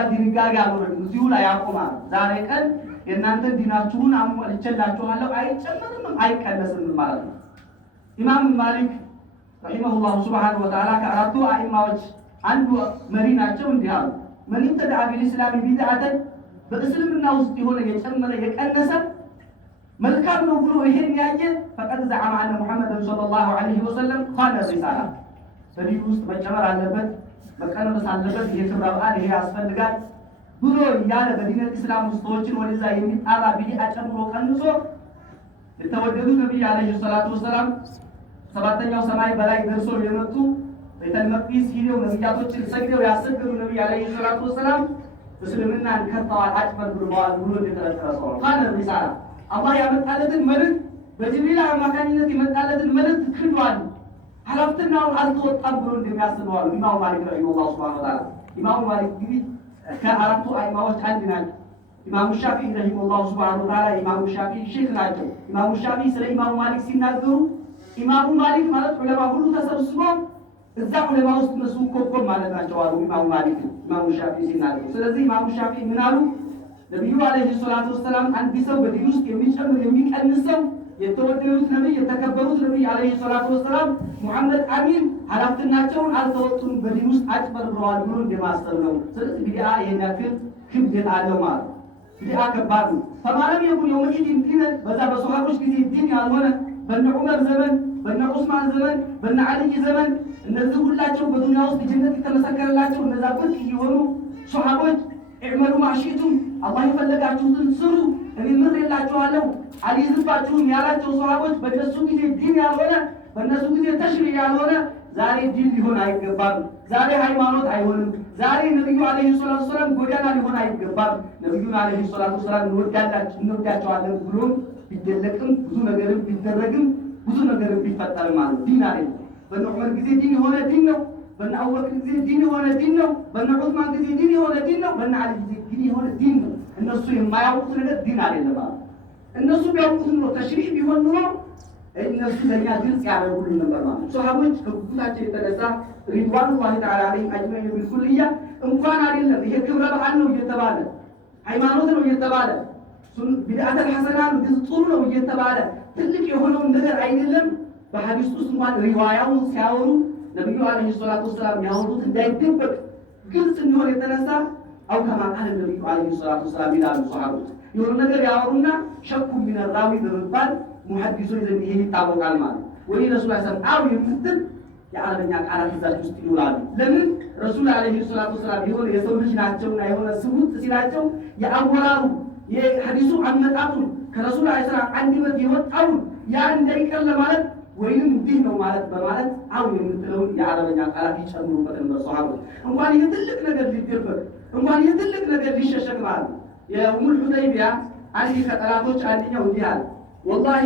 የሚባል ድንጋጌ አልወረድም። እዚሁ ላይ ያቆማል። ዛሬ ቀን የእናንተን ዲናችሁን አሟልቼላችኋለሁ አይጨመርም አይቀነስም ማለት ነው። ኢማም ማሊክ ረሂመሁላሁ ሱብሓነሁ ወተዓላ ከአራቱ አኢማዎች አንዱ መሪ ናቸው። እንዲህ አሉ፣ መን ኢብተደዐ ቢልኢስላሚ ቢድዐተን በእስልምና ውስጥ የሆነ የጨመረ የቀነሰ መልካም ነው ብሎ ይሄን ያየ ፈቀድ ዘዐመ አነ ሙሐመድን ሰለላሁ ዐለይሂ ወሰለም ኻነ ሪሳላ በዲን ውስጥ መጨመር አለበት መቀነስ አለበት፣ ይሄ ክብረ በዓል ይሄ ያስፈልጋል ብሎ እያለ በዲን እስላም ውስጥ ሰዎችን ወደዛ የሚጣራ ቢድዓ ጨምሮ ቀንሶ የተወደዱ ነብይ አለይሂ ሰላቱ ወሰላም ሰባተኛው ሰማይ በላይ ደርሶ የመጡ ቤተል መቅዲስ ሂደው ነብያቶችን ሰግደው ያሰገዱ ነብይ አለይሂ ሰላቱ ወሰላም እስልምናን ከተዋል አጭበርብረዋል ብሎ እንደተረከረ ሰው ኻነ ሪሳላ አላህ ያመጣለትን መልእክት በጅብሪል አማካኝነት የመጣለትን መልእክት ክዷል፣ ኃላፊነቱን አልተወጣም ብሎ እንደሚያስበዋል ኢማሙ ማሊክ ረሂመሁላህ ሱብሓነሁ ወተዓላ። ኢማሙ ማሊክ እንግዲህ ከአራቱ አኢማዎች አንድ ናቸው። ኢማሙ ሻፊዒ ረሂመሁላህ ሱብሓነሁ ወተዓላ ኢማሙ ሻፊዒ ሼክ ናቸው። ኢማሙ ሻፊዒ ስለ ኢማሙ ማሊክ ሲናገሩ ኢማሙ ማሊክ ማለት ዑለማ ሁሉ ተሰብስቦ እዛ ዑለማ ውስጥ እነሱ ኮከብ ማለት ናቸው አሉ ኢማሙ ማሊክ ኢማሙ ሻፊዒ ሲናገሩ። ስለዚህ ኢማሙ ሻፊዒ ምን አሉ? ነብዩ አለይሂ ሰላቱ ወሰላም አንድ ሰው በዲን ውስጥ የሚጨምር የሚቀንስ ሰው የተወደዱት ነብይ የተከበሩት ነብይ አለይሂ ሰላቱ ወሰላም ሙሐመድ አሚን ኃላፊነታቸውን አልተወጡም በዲን ውስጥ አጭበርብረዋል ብሎ እንደማሰብ ነው። ስለዚህ ቢድዓ ይሄን ያክል ክብደት አለው ማለት ነው። ቢድዓ ከባድ ነው። ፈማለም የኩን የውመኢድን ዲን በዛ በሶሃቦች ጊዜ ዲን ያልሆነ በነ ዑመር ዘመን በነ ዑስማን ዘመን በነ አልይ ዘመን እነዚህ ሁላቸው በዱንያ ውስጥ ጀነት የተመሰከረላቸው እነዛ ብርቅ የሆኑ ሶሃቦች እዕመሉ ማሽቱም አላህ የፈለጋችሁትን ስሩ እኔ ምሬላችኋለሁ አልይዝባችሁም ያላቸው ሶሃቦች በእነሱ ጊዜ ዲን ያልሆነ በእነሱ ጊዜ ተሽሪዕ ያልሆነ ዛሬ ዲን ሊሆን አይገባም። ዛሬ ሃይማኖት አይሆንም። ዛሬ ነብዩ አለይሂ ሰላቱ ወሰላም ጎዳና ሊሆን አይገባም። ነብዩን አለይሂ ሰላቱ ወሰላም እንወዳቸዋለን ብሎም ቢደለቅም ብዙ ነገርም ቢደረግም ብዙ ነገርም ቢፈጠርም ማለት ዲን አይደለም። በነ ዑመር ጊዜ ዲን የሆነ ዲን ነው። በነ አቡበክር ጊዜ ዲን የሆነ ዲን ነው። በነ ዑስማን ጊዜ ዲን የሆነ ዲን ነው። በነ አሊ ጊዜ ዲን የሆነ ዲን ነው። እነሱ የማያውቁት ነገር ዲን አይደለም ማለት እነሱ ቢያውቁት ነው ተሽሪዕ ቢሆን ኖሮ እነሱ ለኛ ግልጽ ያደርጉልን ነበር ማለት ሶሃቦች ከጉጉታቸው የተነሳ ሪድዋኑላሂ ተዓላ ዐለይሂም አጅመዒን ቢልኩልያ እንኳን አይደለም ይሄ ክብረ በዓል ነው እየተባለ ሃይማኖት ነው እየተባለ ቢድዓተል ሐሰና ጥሩ ነው እየተባለ ትልቅ የሆነውን ነገር አይደለም በሐዲስ ውስጥ እንኳን ሪዋያውን ሲያወሩ ነብዩ አለይሂ ሰላቱ ወሰላም ያወሩት እንዳይደበቅ ግልጽ እንዲሆን የተነሳ አው ከማ ቃል ነብዩ አለይሂ ሰላቱ ወሰላም ይላሉ ሶሃቦች የሆነ ነገር ያወሩና ሸኩ ሚነራዊ በመባል ሙሐዲሶች ዘንድ ይሄ ይታወቃል ማለት ወይ ረሱል አው የምትል የአረበኛ ቃላት እዛች ውስጥ ይውላሉ። ለምን ረሱል አለይሂ ሰላቱ ወሰላም የሆነ የሰው ልጅ ናቸውና የሆነ ስሙት ሲላቸው የአወራሩ የሐዲሱ አመጣጡ ከረሱል አለይሂ ሰላም አንደበት የወጣው ያ እንዳይቀር ለማለት ወይንም እንዲህ ነው ማለት በማለት አው የምትለው የአረበኛ ቃላት ይጨምሩበት ነበር ሶሃቦች። እንኳን ይሄ ትልቅ ነገር ሊደበቅ እንኳን ይሄ ትልቅ ነገር ሊሸሸግ ማለት የኡሙል ሁደይቢያ አንዲ ከጠላቶች አንደኛው እንዲህ አለ والله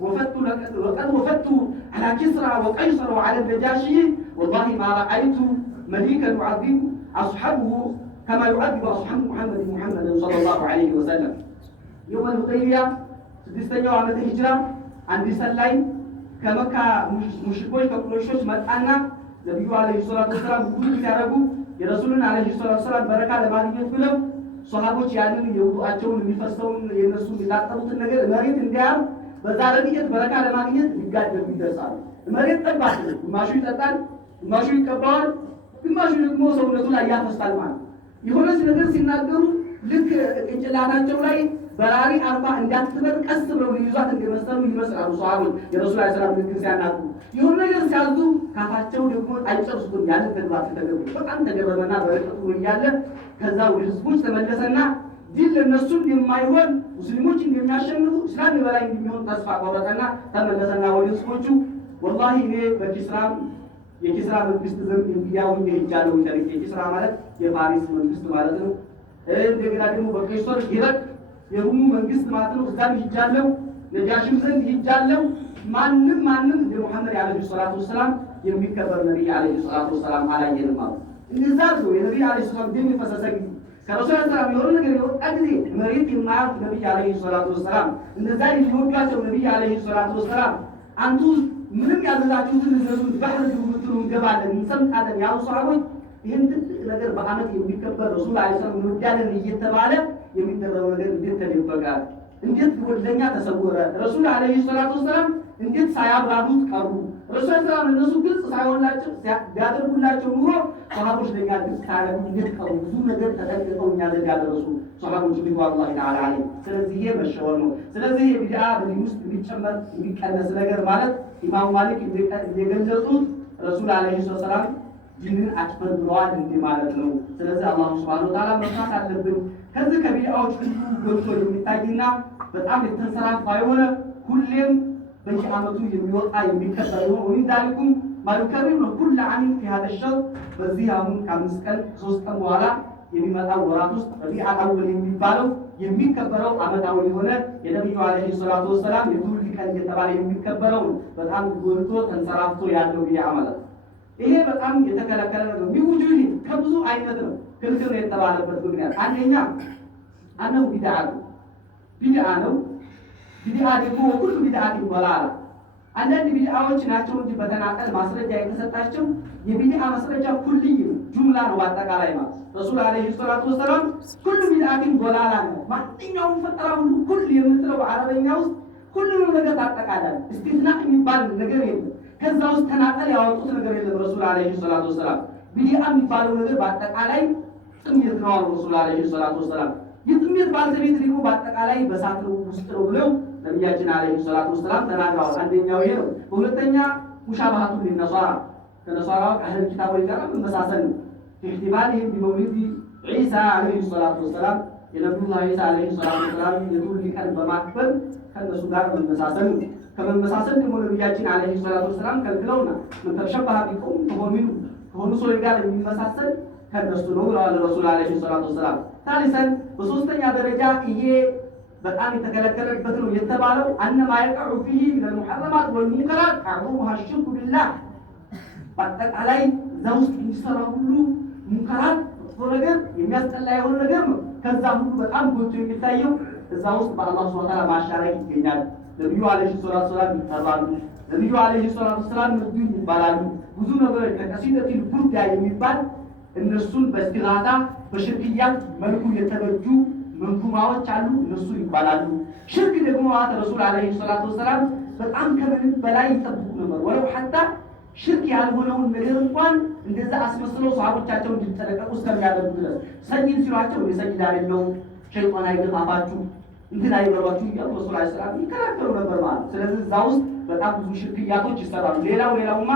وقد وفدت على كسرى وقيصر وعلى النجاشي والله ما رأيت مليكا يعذب أصحابه كما يعذب أصحاب محمد صلى الله عليه وسلم. يوم الحديبية سدستኛው ዓመተ ሂጅራ አንድ ሰላይ ከመካ ሙሽሪኮች ከቁረይሾች መጣና ነብዩ አለይሂ ሰላቱ ወሰላም ብዙ ሲያረጉ የረሱልን አለይሂ ሰላቱ ወሰላም በረካ ለማግኘት ብለው ሶሃቦች ያንን የውዱአቸውን የሚፈሰውን የነሱ የሚላጠሩትን ነገር መሬት እንዲያም በዛ ረድኤት በረካ ለማግኘት ይጋደሉ ይደርሳሉ። መሬት ጠባች ግማሹ ይጠጣል፣ ግማሹ ይቀባዋል፣ ግማሹ ደግሞ ሰውነቱ ላይ ያፈሳል ማለት የሆነ ነገር ሲናገሩ ልክ ቅንጭላታቸው ላይ በራሪ አርባ እንዳትበር ቀስ ብለው ይዟት እንደመሰሉ ይመስላሉ ሶሃቦች የረሱል አለይሂ ሰላም ንግግር ሲያናቁ የሆነ ነገር ሲያዙ ካፋቸው ደግሞ አይጨርሱም። ያንን ተግባር ተገቡ በጣም ተገረመና በረከቱ እያለ ከዛ ወደ ህዝቦች ተመለሰና ዲል ለነሱም የማይሆን ሙስሊሞች እንደሚያሸንፉ እስላም የበላይ እንደሚሆን ተስፋ ቆረጠና ተመለሰና ወደ ህዝቦቹ ወላሂ እኔ የኪስራ መንግስት ዘንድ እንዲያው ይሄጃለው ታሪክ የኪስራ ማለት የፓሪስ መንግስት ማለት ነው። እንደገና ደግሞ በቀይሶር ይረቅ የሩሙ መንግስት ማለት ነው። እዛም ይጃለው ነጃሽም ዘንድ ይጃለው ማንም እንደ ሙሐመድ አለይሂ ሰላቱ ወሰላም የሚከበር ነብይ አለይሂ ሰላቱ ወሰላም አላየንም ማለት እንደዛ ነው። የነብይ አለይሂ ሰላም ደም ፈሰሰ ከረሱል ሰላም የሆነ ነገር የወጣ ጊዜ መሬት የማያውቅ ነብይ አለይሂ ሰላቱ ወሰላም እንደዛ የሚወዷቸው ነብይ አለይሂ ሰላቱ ወሰላም አንቱ ምንም ያዘዛችሁትን ዘዙት ባህር ይወጥሩ እንገባለን እንሰምጣለን ያው ሷሃቦች ይህን ትልቅ ነገር በዓመት የሚከበር ረሱል ዐለይሂ ሰላም እንወዳለን እየተባለ የሚደረገው ነገር እንዴት ተደበቀ? እንዴት ወደኛ ተሰወረ? ረሱል ዐለይሂ ሰላቱ ወሰላም እንዴት ሳያብራሩት ቀሩ? ረሱል ሰላም እነሱ ግልጽ ሳይሆንላቸው ቢያደርጉላቸው ኑሮ ሰሃቦች ለኛ ግልጽ ካያደርጉ እንዴት ቀሩ? ብዙ ነገር ተጠንቅቀው እኛ ዘንድ ያደረሱ ሰሃቦች ሪድዋኑላሂ ተዓላ ዐለይሂም። ስለዚህ ይሄ መሸወር ነው። ስለዚህ የቢድዓ በዲን ውስጥ የሚጨመር የሚቀነስ ነገር ማለት ኢማሙ ማሊክ እንደገለጹት ረሱል ዐለይሂ ሰላም ዲንን አጭበርብረዋል እንዲህ ማለት ነው። ስለዚህ አላህ ሱብሓነሁ ወተዓላ መፍራት አለብን። ከዚህ ከቢድዓዎች ሁሉ ገብቶ የሚታይና በጣም የተንሰራፋ የሆነ ሁሌም በየዓመቱ የሚወጣ የሚከበር የሆነ ወይም ዳሊኩም ማሉከሪም ነው ኩል ዓሚል ፊ ሀዘ ሸር በዚህ አሁን ከ5 ቀን 3 ቀን በኋላ የሚመጣው ወራት ውስጥ ረቢዑል አወል የሚባለው የሚከበረው ዓመታዊ የሆነ የነብዩ አለይሂ ሰላቱ ወሰላም የትውልድ ቀን እየተባለ የሚከበረው በጣም ጎልቶ ተንሰራፍቶ ያለው ቢድዓ ማለት ነው። ይሄ በጣም የተከለከለ ነው። ቢውጁህ ከብዙ አይነት ነው ክልክል የተባለበት ምክንያት አንደኛ አነው ቢድዓ ነው። ቢድዓ ደግሞ ሁሉ ቢድዓ ይባላል። አንዳንድ ቢድዓዎች ናቸው እንጂ በተናጠል ማስረጃ የተሰጣቸው የቢድዓ ማስረጃ ኩልይ ነው፣ ጁምላ ነው በአጠቃላይ ማለት ረሱል ዐለይሂ ሰላቱ ወሰላም ሁሉ ቢድዓትን ጎላላ ነው። ማንኛውም ፈጠራ ሁሉ ኩል የምትለው በአረበኛ ውስጥ ሁሉንም ነገር ታጠቃላል። እስቲትና የሚባል ነገር የለም። ከዛ ውስጥ ተናጠል ያወጡት ነገር የለም። ረሱል ዐለይሂ ሰላቱ ወሰላም ቢድዓ የሚባለው ነገር በአጠቃላይ ጥሜት ነው። ረሱል ዐለይሂ ሰላቱ ወሰላም የጥሜት ባለቤት ደግሞ በአጠቃላይ በሳት ውስጥ ነው ብለው ነቢያችን ዐለይሂ ሰላቱ ወሰላም ተናግረዋል። አንደኛው ይሄ ነው። በሁለተኛ ሙሻባሃቱ ሊነሷራ ከነሷራ አህል ኪታቦች ጋር መመሳሰል ነው። ኢህቲማል ይሄ ቢመውሊድ ዒሳ ዐለይሂ ሰላቱ ወሰላም የነብዩላህ ዒሳ ዐለይሂ ሰላቱ ወሰላም የትውልድ ቀን በማክበር ከነሱ ጋር መመሳሰል ነው። ከመመሳሰል ደግሞ ነቢያችን ዐለይሂ ሰላቱ ወሰላም ከልክለውና ምን ተሸበሀ ቢቀውም ከሆኑ ሰዎች ጋር የሚመሳሰል ከነሱ ነው ብለዋል ረሱል ዐለይሂ ሰላቱ ወሰላም። ታሊሰን በሶስተኛ ደረጃ ይሄ በጣም የተከለከለበት ነው የተባለው አነማ የቀዑ ፊህ ሚነል ሙሐረማት ወልሙንከራት አዕظሙሃ ሽርኩ ቢላህ በአጠቃላይ እዛ ውስጥ የሚሰራ ሁሉ ሙንከራት መጥፎ ነገር የሚያስጠላ የሆነ ነገር ነው። ከዛ ሁሉ በጣም ጎልቶ የሚታየው እዛ ውስጥ በአላህ ሱብሓነሁ ወተዓላ ማሻረክ ይገኛል። ነቢዩ ዐለይሂ ሰላቱ ወሰላም ይጠራሉ። ነቢዩ ዐለይሂ ሰላቱ ወሰላም ነቢዩ ይባላሉ። ብዙ ነገሮች ከቀሲደቲል ቡርዳ የሚባል እነሱን በእስቲጋታ በሽርክያት መልኩ የተበጁ መንዙማዎች አሉ፣ እነሱ ይባላሉ። ሽርክ ደግሞ ረሱል ዐለይሂ ሰላቱ ወሰላም በጣም ከምንም በላይ ይጠብቁ ነበር። ወለው ሐታ ሽርክ ያልሆነውን ነገር እንኳን እንደዛ አስመስለው ሰሃቦቻቸው እንዲጠነቀቁ እስከሚያደርጉ ድረስ ሰይድ ሲሏቸው የሰይድ አይደለው ሸይጣን አይገፋፋችሁ እንትን አይበሏችሁ እያሉ ረሱል ዐለይሂ ሰላም ይከራከሩ ነበር ማለት። ስለዚህ እዛ ውስጥ በጣም ብዙ ሽርክያቶች ይሰራሉ። ሌላውማ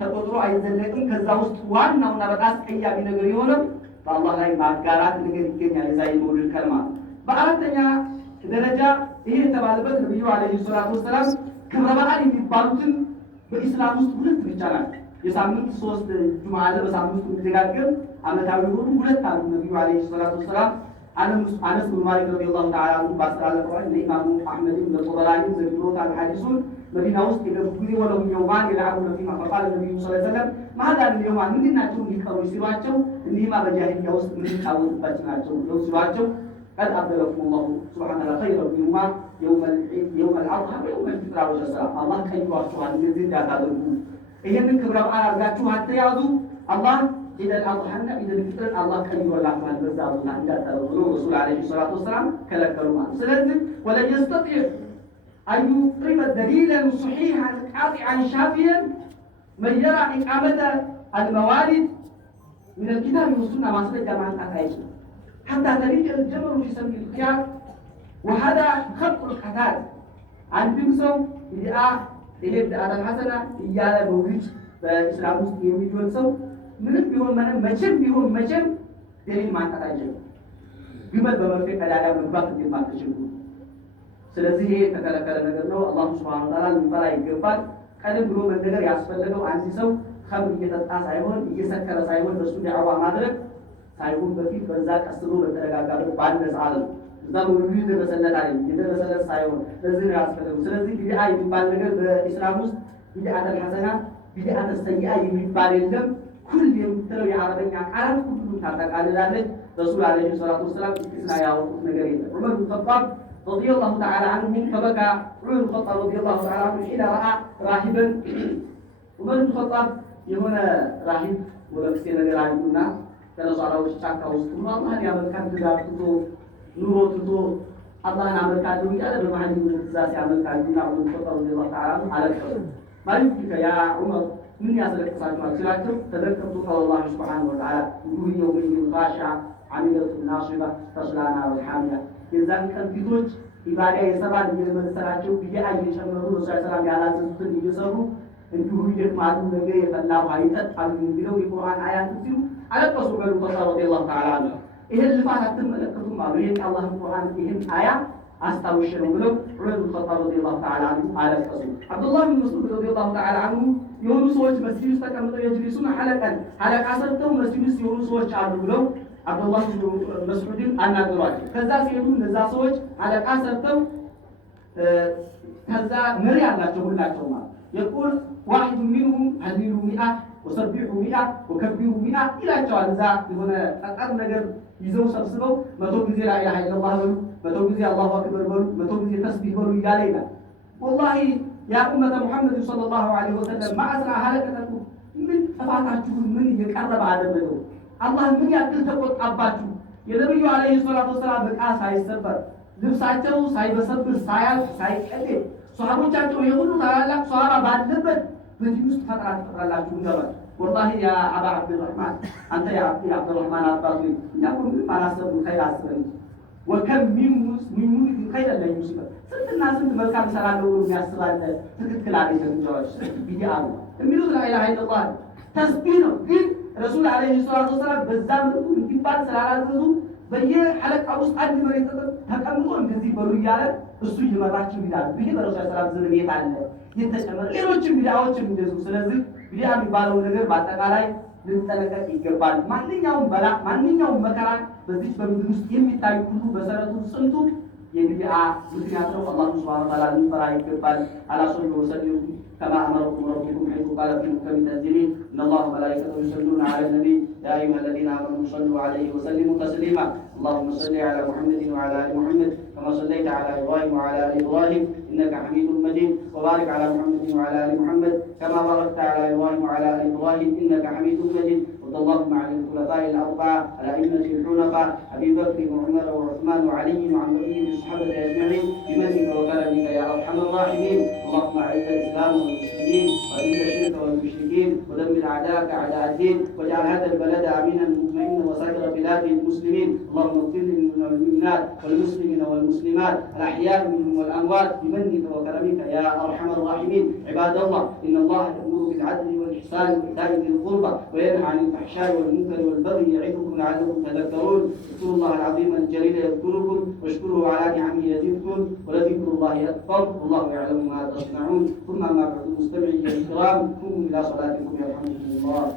ተቆጥሮ አይዘለቅም። ከዛ ውስጥ ዋናውና በጣም አስቀያሚ ነገር የሆነው በአላህ ላይ ማጋራት ነገር ይገኛል። የዛ የመውሊድ ቀን ማለት። በአራተኛ ደረጃ ይሄ የተባለበት ነብዩ ዐለይሂ ሰላቱ ወሰላም ክብረ በዓል የሚባሉትን በኢስላም ውስጥ ሁለት ብቻ ናቸው። የሳምንት 3 ጁምዓ አለ፣ በሳምንት የሚደጋገም ዓመታዊ የሆኑ ሁለት አሉ። ነብዩ ዐለይሂ ሰላቱ ወሰላም አነስ ብን ማሊክ ረዲየላሁ ተዓላ አንሁ ባስተላለፈው ኢማሙ አሕመድ በጦበራኒ ዘግቦታል ሐዲሱን መዲና ውስጥ የገቡ ጊዜ ወለው የውማን የልዓቡነ ፊሃ ፈቃለ ነቢዩ ሰለላሁ ዐለይሂ ወሰለም ማዳን የውማን ምንድን ናቸው እንዲቀሩ ሲሏቸው እኒህማ በጃሂልያ ውስጥ የምንጫወትባቸው ናቸው ብለው ሲሏቸው ቀድ አብደለኩም ላሁ ሱብሓነሁ ወተዓላ ኸይረን ሚንሁማ የውመል አድሃ ወየውመል ፊጥር ወሰላም አላህ ቀይሯችኋል፣ እንደዚህ እንዳታደርጉ ይህንን ክብረ በዓል አድርጋችሁ አትያዙ። አላህ ኢደል አድሃና ኢደል ፊጥርን አላህ ቀይሮላችኋል፣ በዛ ቦታ እንዳታደርጉ ብሎ ረሱል ዐለይሂ ሰላቱ ወሰላም ከለከሉ ማለት። ስለዚህ ወለን የስተጢዕ أن يقيم دليلا صحيحا قاطعا شافيا من يرى إقامة الموالد من الكتاب والسنة ما سبق مع الأتائج حتى تليق الجمل في سبيل الخيار وهذا خط القتال عن بمسو بدعاء البدعة الحسنة إيالا مولد በኢስላም ውስጥ የሚሆን ሰው ምንም ቢሆን መቼም ቢሆን ደሊል ማንጣት አይችልም። ግመል በመርፌ ቀዳዳ መግባት እንደማትችሉ ስለዚህ ይሄ የተከለከለ ነገር ነው። አላህ ሱብሓነሁ ወተዓላ ሊፈራ ይገባል። ቀደም ብሎ መነገር ያስፈለገው አንድ ሰው ኸምር እየጠጣ ሳይሆን እየሰከረ ሳይሆን በሱ ዳዕዋ ማድረግ ሳይሆን በፊት በዛ ቀስሎ በተረጋጋበት ባለ ሰዓት ነው። እዛ ሁሉ የደረሰለት አይደል የደረሰለት ሳይሆን ለዚህ ነው ያስፈለገው። ስለዚህ ቢድዓ የሚባል ነገር በኢስላም ውስጥ ቢድዓተል ሐሰና ቢድዓተል ሰይአ የሚባል የለም። ኩል የምትለው የአረበኛ ቃላት ሁሉ ታጠቃልላለች። ረሱል ዐለይሂ ሰላቱ ወሰላም ኢስቲስና ያወጡት ነገር የለም። ዑመር ብን ኸጣብ رضي الله تعالى عنه فبكى عمر بن الخطاب رضي الله تعالى عنه حين راى راهبا عمر بن الخطاب የሆነ ራሂብ ወለክሴ ነገር አዩና ከነሷራዎች ጫካ ውስጥ ነው አላህን ያመልካል ትዳር ትቶ ኑሮ ትቶ አላህን አመልካለሁ እያለ በመሐል ትእዛዝ ያመልካሉና አሁን ተጠሩ الله تعالى አለቀሱ ማለት ያ ዑመር ምን ያስለቅሳችኋል ሲላቸው ተዘከርቱ الله سبحانه وتعالى يوم الغاشع عملت الناصبة تصلى نار الحامية የዛን ቀን ፊቶች ኢባዳ የሰራን እየመሰላቸው ቢዲዓ እየጨመሩ ረሱል ሰላም ያላዘዙትን እየሰሩ እንዲሁ ይደክማሉ ነገ የፈላ ውሃ ይጠጣሉ የሚለው የቁርአን አያት ሲሉ አለቀሱ በሉ ረዲየላሁ ተዓላ ዐንሁ ይሄን ልፋት አትመለከቱም አሉ ይሄን አላህ ቁርአን ይሄን አያ አስታውሽ ነው ብለው ዑመር ኢብኑ ኸጣብ ረዲየላሁ ተዓላ ዐንሁ አለቀሱ አብዱላህ ኢብኑ መስዑድ ረዲየላሁ ተዓላ ዐንሁ የሆኑ ሰዎች መስጂድ ውስጥ ተቀምጠው የጅሊሱን ሐለቃ ሰርተው መስጂድ ውስጥ የሆኑ ሰዎች አሉ ብለው አብዱላህ ኢብኑ መስዑድን አናገሯቸው ከዛ ሲሄዱ እነዛ ሰዎች ሐለቃ ሰርተው ከዛ መሪ አላቸው ሁላቸው ማለት يقول واحد منهم هللوا 100 وسبحوا 100 وكبروا 100 ይላቸዋል እዛ የሆነ ጠቃር ነገር ይዘው ሰብስበው 100 ጊዜ لا اله الا الله በሉ 100 ጊዜ አላሁ አክበር በሉ 100 ጊዜ ተስቢህ በሉ እያለ ይላል والله يا أمة محمد صلى الله عليه وسلم ما أسرع هلكتكم من ጥፋታችሁን ምን እየቀረበ አደረገው አላህ ምን ያክል ተቆጣባችሁ የነብዩ አለይሂ ሰላቱ ወሰላም በቃ ሳይሰበር ልብሳቸው ሳይበሰብር ሳያልፍ ሳይቀደድ ሷሃቦቻቸው የሁሉ ታላላቅ ሷሃባ ባለበት በዚህ ውስጥ ፈጥራላችሁ እንደባል والله يا ابا عبد الرحمن انت يا عبد الرحمن አባቶይ ያቁም ማላሰቡ ኸይር አስበኝ وكم من خير لا يصيب ስንትና ስንት መልካም ሰራለው የሚያስባለ ትክክል አይደለም ጃዋች ቢዲአ ነው የሚሉት لا اله الا الله ተስቢህ ነው ግን ረሱል አለይሂ ሰላቱ ወሰላም በዛ መልኩ እንዲባል ስላላዘዙ በየሐለቃ ውስጥ አንድ መሬት ተቀምጦ እንደዚህ በሉ እያለ እሱ ይመራችሁ ይላል ይሄ በረሱል ሰላም ዘመን የታለ የተጨመረ ሌሎችም ቢዲአዎችም እንደዚህ ስለዚህ ቢዲአ የሚባለው ነገር በአጠቃላይ ልንጠነቀቅ ይገባል ማንኛውም በላ ማንኛውም መከራ በዚህ በምድር ውስጥ የሚታይ ሁሉ በሰረቱ ጽንቱ የቢዲአ ምክንያት ነው አላህ Subhanahu Wa Ta'ala ሊፈራ ይገባል አላሰሉ ወሰለም كما أمركم ربكم حيث قال في محكم تنزيله إن الله وملائكته يصلون على النبي يا أيها الذين آمنوا صلوا عليه وسلموا تسليما اللهم صل على محمد وعلى آل محمد كما صليت على إبراهيم وعلى آل إبراهيم إنك حميد مجيد وبارك على محمد وعلى آل محمد كما باركت على إبراهيم وعلى آل إبراهيم إنك حميد مجيد وارض اللهم عن الخلفاء الأربعة الأئمة الحنفاء أبي بكر وعمر وعثمان وعلي وعن بقية الصحابة أجمعين بمنك وكرمك يا أرحم الراحمين اللهم أعز الإسلام والمسلمين وأذل الشرك والمشركين ودمر أعداءك أعداء الدين واجعل هذا البلد آمنا مطمئنا وسائر بلاد المسلمين اللهم اغفر للمؤمنات والمسلمين والمسلمات الأحياء منهم والأموات بمنك وكرمك يا أرحم الراحمين عباد الله إن الله يأمر بالعدل والإحسان وإيتاء ذي القربى وينهى عن الفحشاء والمنكر والبغي يعظكم لعلكم تذكرون اذكروا الله العظيم الجليل يذكركم واشكروه على نعمه يزدكم ولذكر الله أكبر والله يعلم ما تصنعون ثم ما بعد المستمعين الكرام قوموا إلى صلاتكم يرحمكم الله